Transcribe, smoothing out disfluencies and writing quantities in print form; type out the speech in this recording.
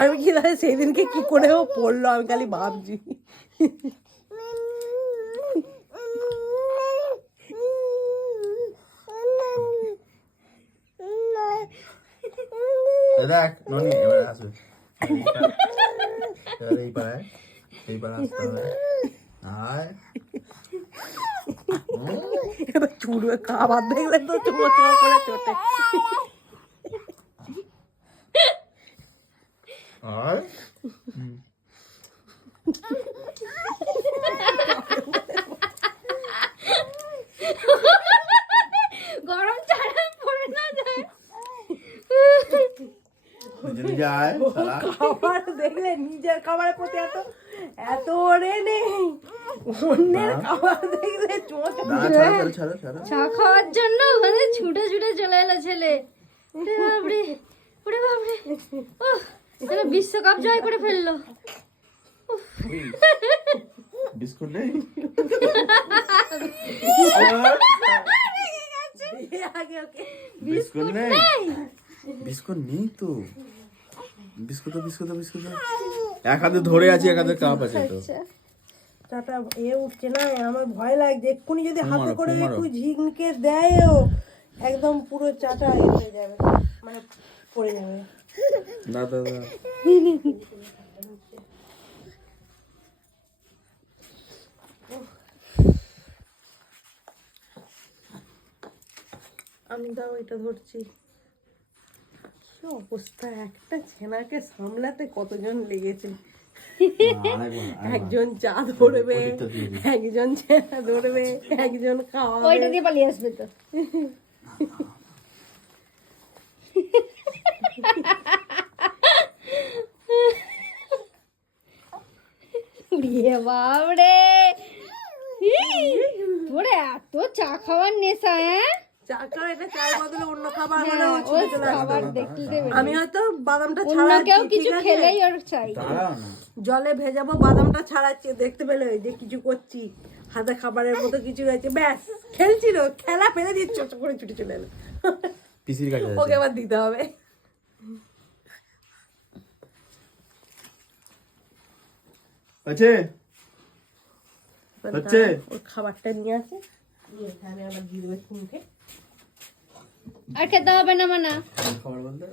আমি কি জানি সেদিনকে কি করে ও পড়লো, আমি খালি ভাবছি। দেখ ননি এবারে আসবে, এবারে এই পাড়ায় আসতে হবে। আয় এবার চুড়বে, খাবার দেখলে তো চুমো চুমো করে চোটে। আয় গরম ছাড়া পড়ে না যায়। নিজে আয় শালা। খাবার দেখলে নিজের খাবারের প্রতি এত ওরে নেই, অন্যের খাবার দেখলে চোখ ছাড়ো। চা খাওয়ার জন্য ওখানে ছুটে ছুটে চলে এলো ছেলে। ওরে বাপরে, ওরে বাপরে, ওহ, এবার বিশ্বকাপ জয় করে ফেললো। বিস্কুট নেই? আগে ওকে বিস্কুট নেই? বিস্কুট নেই তো। বিস্কুট এক হাতে ধরে আছি, এক হাতে কাপ আছে তো। চাটা উঠছে না, আমার ভয় লাগছে। এক্ষুনি যদি হাতে ফুমারো, করে ফুমারো। একটু ঝিঙ্কে দেয় ও, একদম পুরো চাটা হয়ে যাবে, মানে পড়ে যাবে। না দাদা আমি তাও এটা ধরছি। কি অবস্থা, একটা ছেনাকে সামলাতে কতজন লেগেছে। একজন চা ধরবে, একজন ছেনা ধরবে, একজন খাওয়াবে। ওইটা দিয়ে পালিয়ে আসবে তো। ইয়ে বাপরে, তোরে এত চা খাওয়ার নেশা? হ্যাঁ, চা খাওয়া, এটা চায়ের বদলে অন্য খাবার হলে ও ওই ছুটে চলে আসবে। খাবার দেখতে দেবে। আমি হয়তো বাদামটা অন্য ছাড়াচ্ছি, কেউ কিছু ঠিক আছে? খেলেই ওর চাই। দাঁড়াও না। জলে ভেজাবো, বাদামটা ছাড়াচ্ছি, দেখতে পেলে যে কিছু করছি, হাতে খাবারের মতো কিছু রয়েছে, ব্যাস খেলছিল, খেলা ফেলে দিয়ে চট করে ছুটে চলে এলো। পিসির কাছে ওকে আবার দিতে হবে। আছে হচ্ছে ওর খাবারটা নিয়ে আসে, নিয়ে এখানে আবার দিয়ে দেবে খুনকে। আর খেতে হবে না মানা। খাবার বলতে